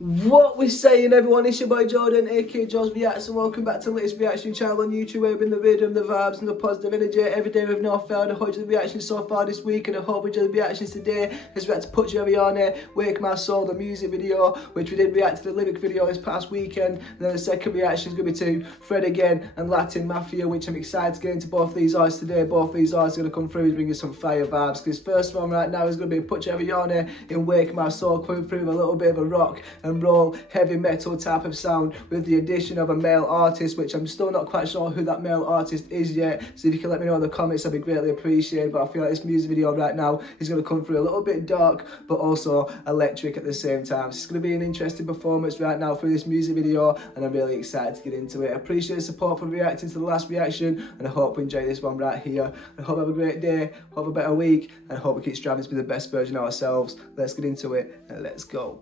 What we saying, everyone? It's your boy Jordan, aka Joe's Reacts, and welcome back to the latest reaction channel on YouTube, where we bring the rhythm, the vibes, and the positive energy every day with no fail. I hope you enjoyed the reactions so far this week, and I hope you enjoyed the reactions today. Let's react to Putri Ariani, Wake My Soul, the music video, which we did react to the lyric video this past weekend. And then the second reaction is going to be to Fred Again and Latin Mafia, which I'm excited to get into both these artists today. Both these artists are going to come through and bring us some fire vibes. Because first one right now is going to be Putri Ariani in Wake My Soul, coming through with a little bit of a rock and roll, heavy metal type of sound with the addition of a male artist, which I'm still not quite sure who that male artist is yet. So if you can let me know in the comments, I'd be greatly appreciated. But I feel like this music video right now is going to come through a little bit dark, but also electric at the same time. So it's going to be an interesting performance right now through this music video, and I'm really excited to get into it. I appreciate the support for reacting to the last reaction, and I hope you enjoy this one right here. I hope you have a great day, hope a better week, and I hope we keep striving to be the best version of ourselves. Let's get into it, and let's go.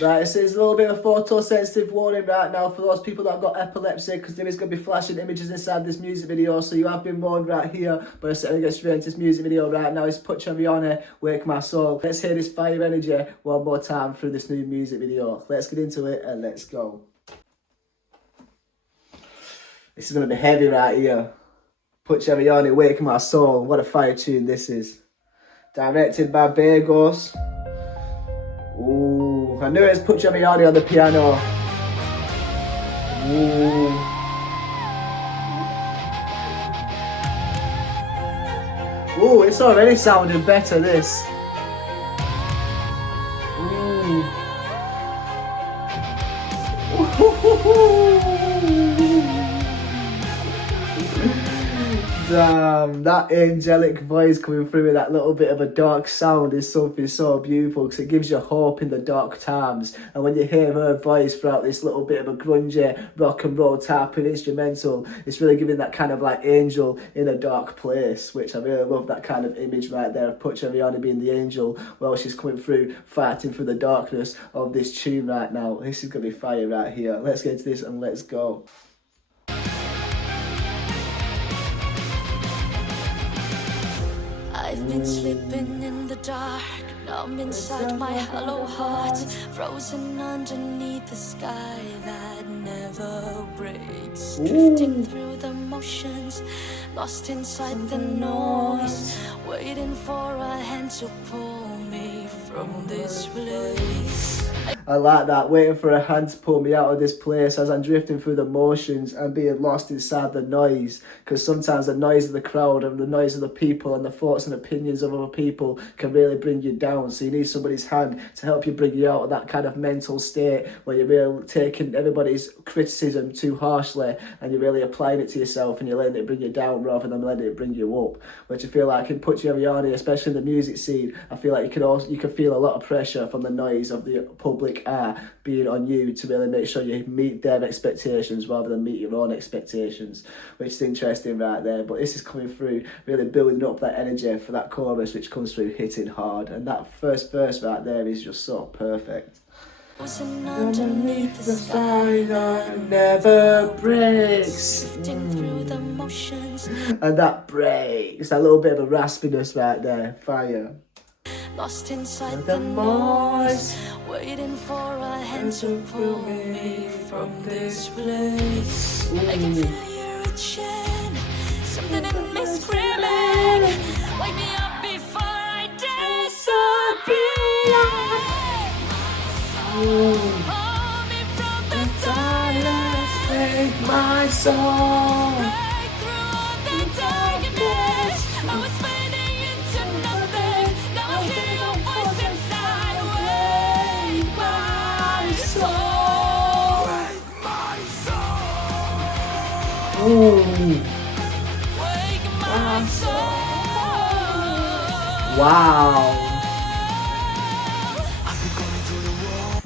Right, so it's a little bit of a photo-sensitive warning right now for those people that have got epilepsy, because there is going to be flashing images inside this music video, so you have been warned right here. But I said, get straight into this music video right now. It's Putri Ariani, Wake My Soul. Let's hear this fire energy one more time through this new music video. Let's get into it and let's go. This is going to be heavy right here. Putri Ariani, Wake My Soul. What a fire tune this is. Directed by Bagos. Ooh, I knew it was Putri Ariani on the piano. Ooh. Ooh, it's already sounding better, this. Ooh. Damn, that angelic voice coming through with that little bit of a dark sound is something so beautiful, because it gives you hope in the dark times. And when you hear her voice throughout this little bit of a grungy rock and roll type of instrumental, it's really giving that kind of like angel in a dark place, which I really love, that kind of image right there of Putri Ariani being the angel while she's coming through, fighting through the darkness of this tune right now. This is going to be fire right here. Let's get into this and let's go. I've been sleeping in the dark, numb inside my hollow heart, frozen underneath the sky that never breaks. Drifting through the motions, lost inside the noise, waiting for a hand to pull me from this place. I like that, waiting for a hand to pull me out of this place as I'm drifting through the motions and being lost inside the noise. Because sometimes the noise of the crowd and the noise of the people and the thoughts and opinions of other people can really bring you down. So you need somebody's hand to help you bring you out of that kind of mental state where you're really taking everybody's criticism too harshly and you're really applying it to yourself and you're letting it bring you down rather than letting it bring you up. Which I feel like in Putri Ariani, especially in the music scene, I feel like you can feel a lot of pressure from the noise of the public eye being on you to really make sure you meet their expectations rather than meet your own expectations, which is interesting right there. But this is coming through, really building up that energy for that chorus, which comes through hitting hard, and that first verse right there is just so perfect. Underneath the sky that never breaks. through the motions, And that breaks, that little bit of a raspiness right there, fire. lost inside the noise, waiting for a hand to pull me from this place. I can feel you reaching, something in me screaming, wake me up before I disappear. Hold me from the silence, Take my soul. break through the darkness. I was fading into nothing, now I hear your voice inside. Wake my soul, wake my soul. Wow.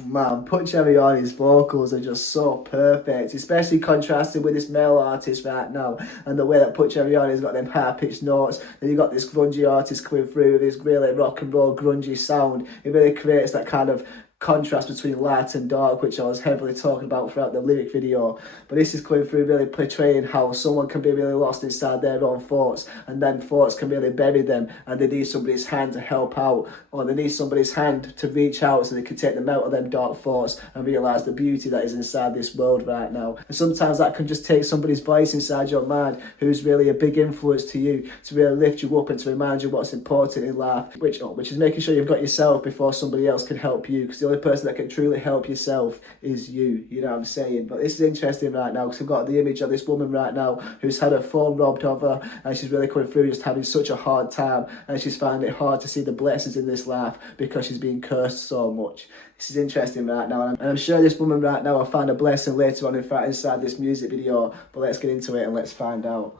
Man, Putri Ariani's vocals are just so perfect, especially contrasted with this male artist right now, and the way that Putri Ariani's got them high-pitched notes. Then you got this grungy artist coming through with this really rock and roll grungy sound. It really creates that kind of contrast between light and dark, which I was heavily talking about throughout the lyric video. But this is coming through really portraying how someone can be really lost inside their own thoughts, and then thoughts can really bury them, and they need somebody's hand to help out, or they need somebody's hand to reach out so they can take them out of them dark thoughts and realise the beauty that is inside this world right now. And sometimes that can just take somebody's voice inside your mind who's really a big influence to you, to really lift you up and to remind you what's important in life, which is making sure you've got yourself before somebody else can help you, because the only person that can truly help yourself is you, you know what I'm saying? But this is interesting right now, because I've got the image of this woman right now who's had her phone robbed of her, and she's really coming through just having such a hard time, and she's finding it hard to see the blessings in this life because she's being cursed so much. This is interesting right now, and I'm sure this woman right now will find a blessing later on inside this music video, but let's get into it and let's find out.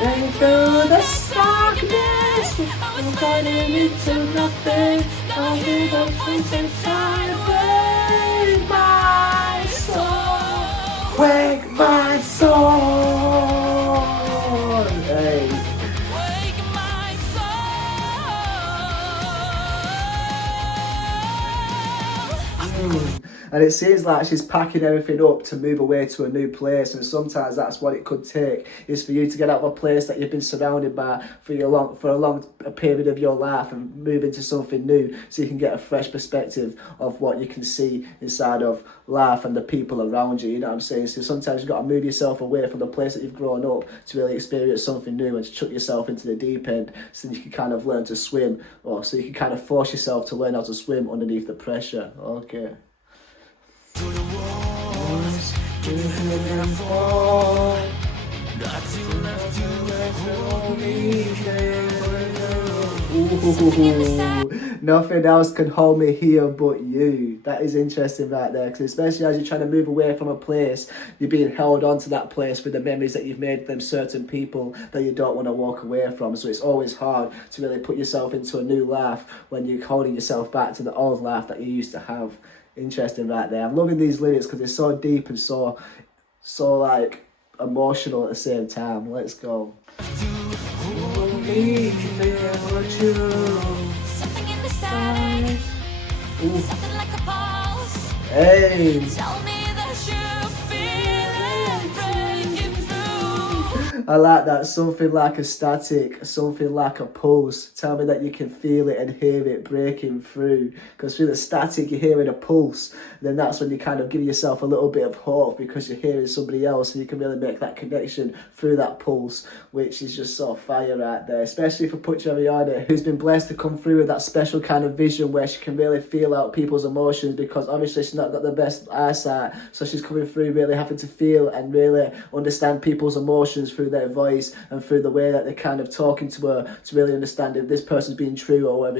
Running through the darkness, I'm falling into nothing. I hear the voice inside, wake my soul, wake my soul. Hey. Wake my soul. And it seems like she's packing everything up to move away to a new place, and sometimes that's what it could take, is for you to get out of a place that you've been surrounded by for a long period of your life and move into something new, so you can get a fresh perspective of what you can see inside of life and the people around you, you know what I'm saying? So sometimes you've got to move yourself away from the place that you've grown up to really experience something new and to chuck yourself into the deep end, so you can kind of learn to swim, or so you can kind of force yourself to learn how to swim underneath the pressure. Okay. To the walls, To heaven fall, nothing left to hold me there. Ooh, nothing else can hold me here but you. That is interesting right there, because especially as you're trying to move away from a place, you're being held on to that place with the memories that you've made with them certain people that you don't want to walk away from. So it's always hard to really put yourself into a new life when you're holding yourself back to the old life that you used to have. Interesting right there. I'm loving these lyrics because they're so deep and so like emotional at the same time. Let's go. Something in the silence, something like a pulse. Hey. Tell me that you feel it breaking through. I like that. Something like a static, something like a pulse. Tell me that you can feel it and hear it breaking through. Because through the static, you're hearing a pulse. Then that's when you kind of give yourself a little bit of hope, because you're hearing somebody else, and you can really make that connection through that pulse, which is just so fire right there. Especially for Putri Ariani, who's been blessed to come through with that special kind of vision where she can really feel out people's emotions, because obviously she's not got the best eyesight, so she's coming through really having to feel and really understand people's emotions through their voice and through the way that they're kind of talking to her, to really understand if this person's being true or whether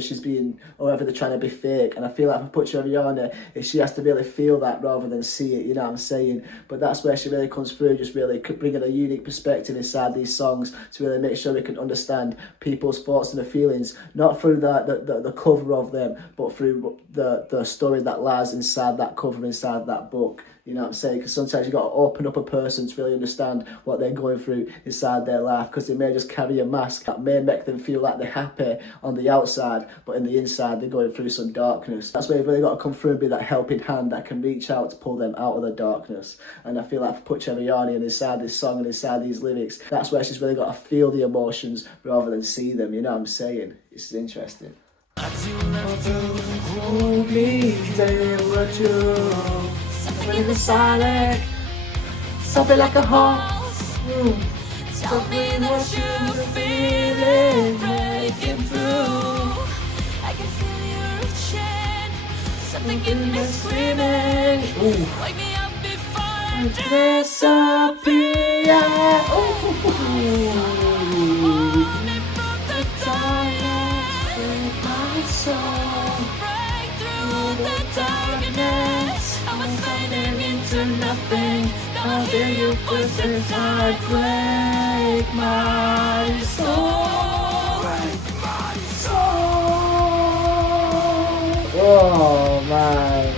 they're trying to be fake. And I feel like for Putri Ariani, she has to really feel that rather than see it, you know what I'm saying? But that's where she really comes through, just really bringing a unique perspective inside these songs to really make sure we can understand people's thoughts and the feelings, not through the cover of them, but through the story that lies inside that cover, inside that book. You know what I'm saying? Because sometimes you've got to open up a person to really understand what they're going through inside their life, because they may just carry a mask that may make them feel like they're happy on the outside, but in the inside they're going through some darkness. That's where you've really got to come through and be that helping hand that can reach out to pull them out of the darkness. And I feel like for Putri Ariani and inside this song and inside these lyrics, that's where she's really got to feel the emotions rather than see them. You know what I'm saying? It's interesting. Hold me, Something in the silence, something like a heart. tell me that you feel it breaking through. I can feel you reaching, something in me screaming. Wake me up before I Disappear. Running from the darkness, break my soul, break through the darkness. I was fading into nothing. Now I feel you push inside, break my soul, break my soul. Oh man,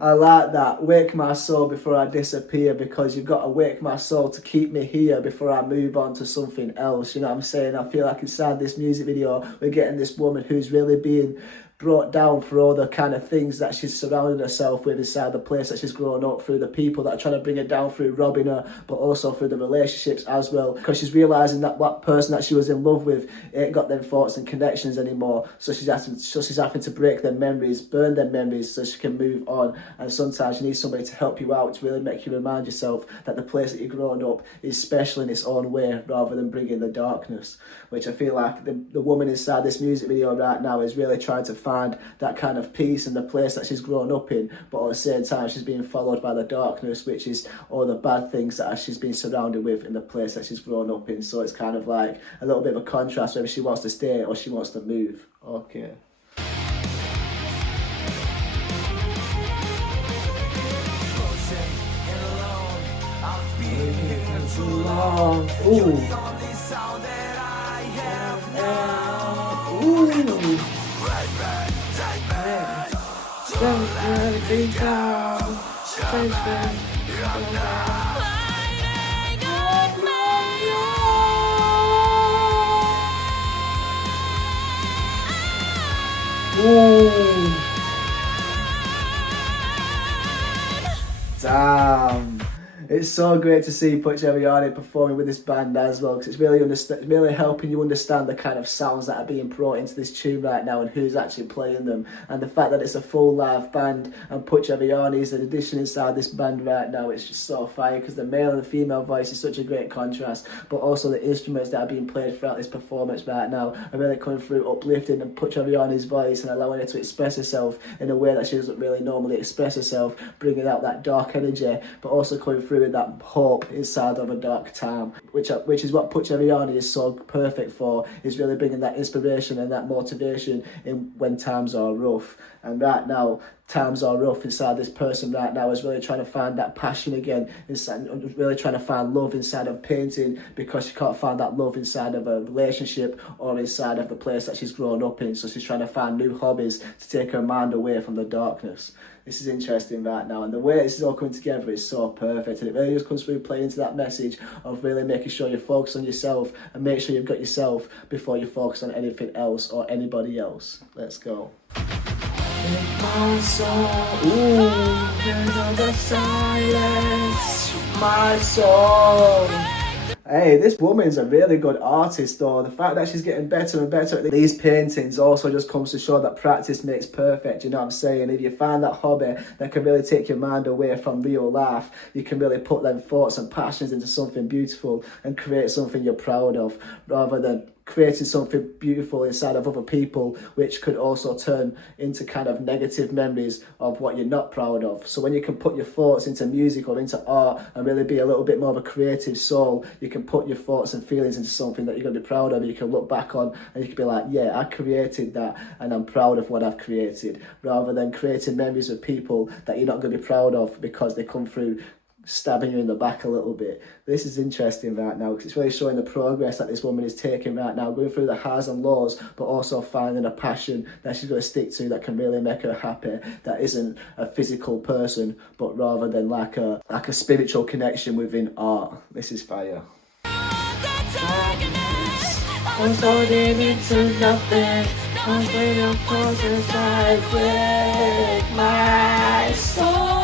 I like that. Wake my soul before I disappear, because you've got to wake my soul to keep me here before I move on to something else. You know what I'm saying? I feel like inside this music video we're getting this woman who's really being brought down for all the kind of things that she's surrounded herself with inside the place that she's grown up, through the people that are trying to bring her down, through robbing her, but also through the relationships as well, because she's realising that what person that she was in love with ain't got them thoughts and connections anymore, so she's having to break their memories, burn their memories, so she can move on. And sometimes you need somebody to help you out, to really make you remind yourself that the place that you've grown up is special in its own way, rather than bringing the darkness, which I feel like the woman inside this music video right now is really trying to find that kind of peace in the place that she's grown up in, but at the same time she's being followed by the darkness, which is all the bad things that she's been surrounded with in the place that she's grown up in. So it's kind of like a little bit of a contrast, whether she wants to stay or she wants to move. Okay. Too long. Ooh. Damn. It's so great to see Putri Ariani performing with this band as well, because it's really helping you understand the kind of sounds that are being brought into this tune right now and who's actually playing them, and the fact that it's a full live band and Putri Ariani is an addition inside this band right now. It's just so fire, because the male and the female voice is such a great contrast, but also the instruments that are being played throughout this performance right now are really coming through, uplifting and Putri Ariani's voice and allowing her to express herself in a way that she doesn't really normally express herself, bringing out that dark energy, but also coming through with that hope inside of a dark time, which is what Putri Ariani is so perfect for, is really bringing that inspiration and that motivation in when times are rough. And right now, times are rough inside this person right now is really trying to find that passion again, inside, really trying to find love inside of painting, because she can't find that love inside of a relationship or inside of the place that she's grown up in. So she's trying to find new hobbies to take her mind away from the darkness. This is interesting right now, and the way this is all coming together is so perfect, and it really just comes through playing into that message of really making sure you focus on yourself and make sure you've got yourself before you focus on anything else or anybody else. Let's go. My soul, ooh, the silence, my soul. Hey, this woman's a really good artist though. The fact that she's getting better and better at these paintings also just comes to show that practice makes perfect, you know what I'm saying? If you find that hobby that can really take your mind away from real life, you can really put them thoughts and passions into something beautiful and create something you're proud of, rather than creating something beautiful inside of other people, which could also turn into kind of negative memories of what you're not proud of. So when you can put your thoughts into music or into art and really be a little bit more of a creative soul, you can put your thoughts and feelings into something that you're going to be proud of. You can look back on and you can be like, yeah, I created that and I'm proud of what I've created, rather than creating memories of people that you're not going to be proud of because they come through stabbing you in the back a little bit. This is interesting right now, because it's really showing the progress that this woman is taking right now, going through the highs and lows, but also finding a passion that she's going to stick to that can really make her happy, that isn't a physical person, but rather than like a spiritual connection within art. This is fire. I'm falling into nothing. I'm waiting for the side break my soul.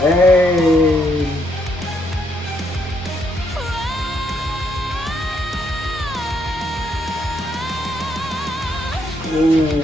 Hey! Ooh,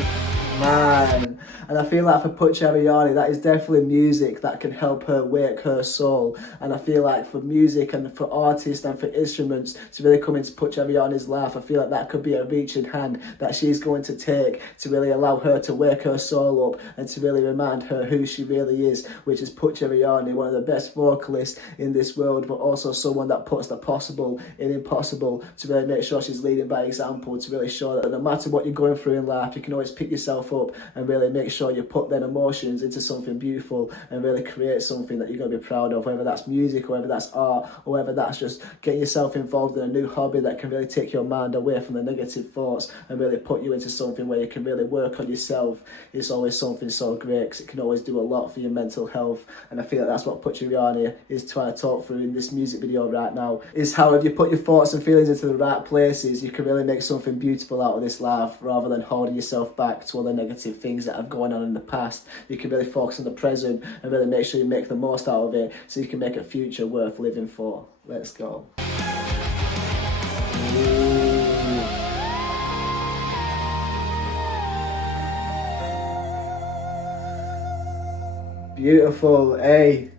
man. And I feel like for Putri Ariani, that is definitely music that can help her wake her soul. And I feel like for music and for artists and for instruments to really come into Putri Ariani's life, I feel like that could be a reaching hand that she's going to take to really allow her to wake her soul up and to really remind her who she really is, which is Putri Ariani, one of the best vocalists in this world, but also someone that puts the possible in impossible, to really make sure she's leading by example, to really show that no matter what you're going through in life, you can always pick yourself up and really make sure you put them emotions into something beautiful and really create something that you're going to be proud of, whether that's music, or whether that's art, or whether that's just getting yourself involved in a new hobby that can really take your mind away from the negative thoughts and really put you into something where you can really work on yourself. It's always something so great, because it can always do a lot for your mental health. And I feel like that's what Putri Ariani is trying to talk through in this music video right now, is how if you put your thoughts and feelings into the right places, you can really make something beautiful out of this life, rather than holding yourself back to all the negative things that have gone on in the past. You can really focus on the present and really make sure you make the most out of it, so you can make a future worth living for. Let's go. Beautiful, hey.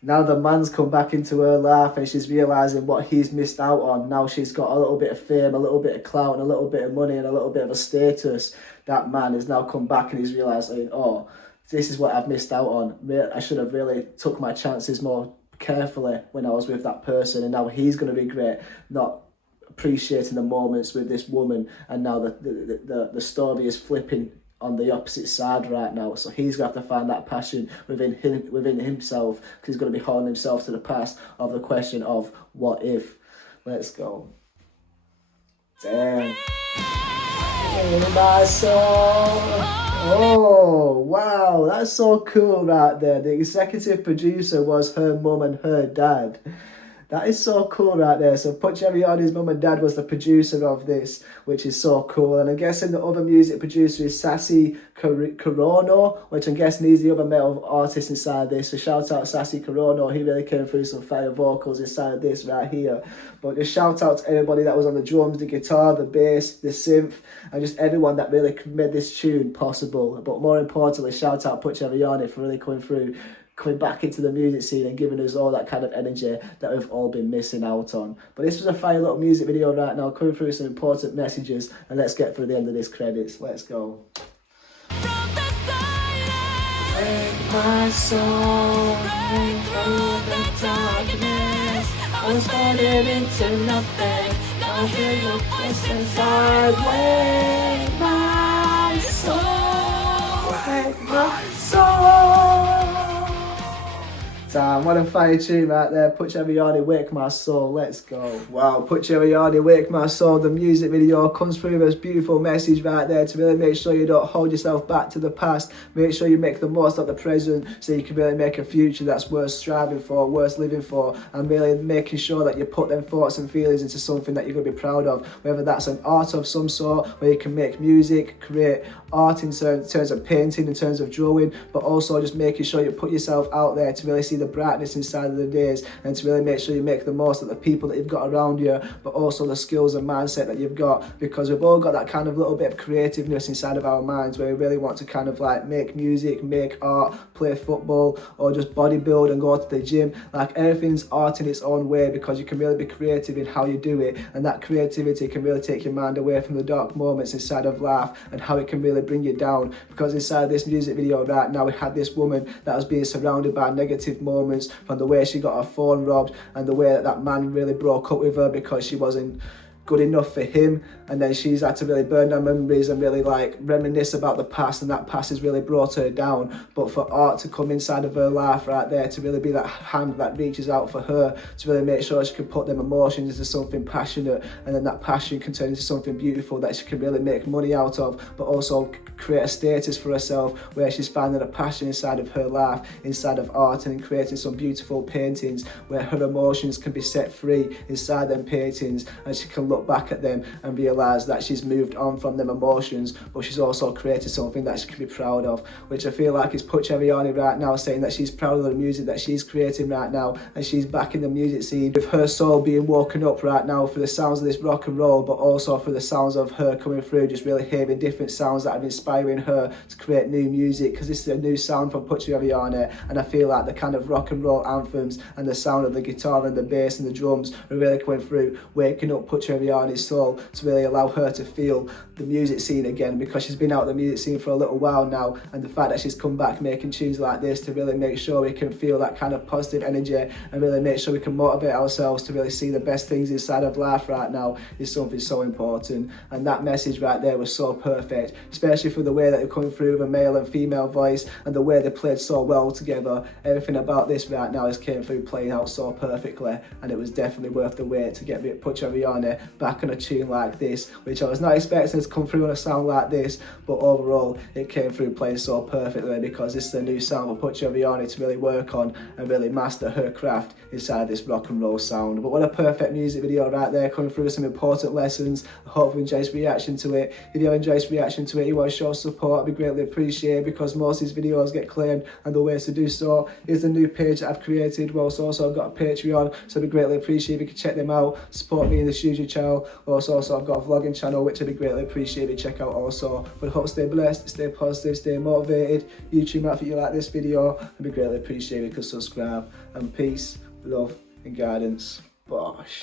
Now the man's come back into her life and she's realising what he's missed out on. Now she's got a little bit of fame, a little bit of clout, and a little bit of money, and a little bit of a status. That man has now come back and he's realising, oh, this is what I've missed out on. I should have really took my chances more carefully when I was with that person. And now he's going to regret not appreciating the moments with this woman. And now the story is flipping on the opposite side right now. So he's going to have to find that passion within himself, because he's going to be holding himself to the past of the question of what if. Let's go. Damn. In my soul. Oh, wow, that's so cool right there. The executive producer was her mum and her dad. That is so cool right there. So Putri Ariani's mum and dad was the producer of this, which is so cool. And I'm guessing the other music producer is Sassy Corono, which I'm guessing he's the other male artist inside this. So shout out Sassy Corono. He really came through some fire vocals inside this right here. But just shout out to everybody that was on the drums, the guitar, the bass, the synth, and just everyone that really made this tune possible. But more importantly, shout out Putri Ariani for really coming back into the music scene and giving us all that kind of energy that we've all been missing out on. But this was a fire little music video right now, coming through some important messages, and let's get through the end of this credits. Let's go. Break my soul, break through the darkness. I was falling into nothing. Now feel your place inside. Break my soul, break my soul. Damn, what a fire tune right there. Putri Ariani, Wake My Soul. Let's go. Wow, Putri Ariani, Wake My Soul. The music video comes through with this beautiful message right there to really make sure you don't hold yourself back to the past. Make sure you make the most of the present, so you can really make a future that's worth striving for, worth living for, and really making sure that you put them thoughts and feelings into something that you're going to be proud of. Whether that's an art of some sort, where you can make music, create art in terms of painting, in terms of drawing, but also just making sure you put yourself out there to really see the brightness inside of the days, and to really make sure you make the most of the people that you've got around you, but also the skills and mindset that you've got, because we've all got that kind of little bit of creativeness inside of our minds, where we really want to kind of like make music, make art, play football, or just bodybuild and go to the gym. Like, everything's art in its own way, because you can really be creative in how you do it, and that creativity can really take your mind away from the dark moments inside of life and how it can really bring you down. Because inside this music video right now, we had this woman that was being surrounded by negative moments, from the way she got her phone robbed, and the way that man really broke up with her because she wasn't good enough for him, and then she's had to really burn down memories and really like reminisce about the past, and that past has really brought her down. But for art to come inside of her life right there, to really be that hand that reaches out for her, to really make sure she can put them emotions into something passionate, and then that passion can turn into something beautiful that she can really make money out of, but also create a status for herself where she's finding a passion inside of her life, inside of art, and creating some beautiful paintings where her emotions can be set free inside them paintings, and she can look back at them and realise that she's moved on from them emotions, but she's also created something that she can be proud of, which I feel like is Putri Ariani right now, saying that she's proud of the music that she's creating right now, and she's back in the music scene with her soul being woken up right now for the sounds of this rock and roll, but also for the sounds of her coming through, just really hearing different sounds that are inspiring her to create new music, because this is a new sound from Putri Ariani, and I feel like the kind of rock and roll anthems and the sound of the guitar and the bass and the drums are really coming through, waking up Putri Ariani's soul to really allow her to feel the music scene again, because she's been out of the music scene for a little while now, and the fact that she's come back making tunes like this to really make sure we can feel that kind of positive energy and really make sure we can motivate ourselves to really see the best things inside of life right now is something so important. And that message right there was so perfect, especially for the way that they're coming through with a male and female voice and the way they played so well together. Everything about this right now has came through playing out so perfectly, and it was definitely worth the wait to get Putri Ariani back on a tune like this, which I was not expecting to come through on a sound like this, but overall it came through playing so perfectly, because this is a new sound for Putri Ariani to really work on and really master her craft inside this rock and roll sound. But what a perfect music video right there, coming through with some important lessons. I hope you enjoyed this reaction to it. If you have enjoyed this reaction to it, you want to show support, I'd be greatly appreciated, because most of these videos get claimed, and the ways to do so is the new page that I've created. Also I've got a Patreon, so I'd be greatly appreciated if you could check them out, support me in this YouTube channel. Also I've got a vlogging channel, which I'd be greatly appreciated if you check out also. But I hope stay blessed, stay positive, stay motivated. YouTube might think you like this video, I'd be greatly appreciated if you could subscribe. And peace, love and guidance. Bosh.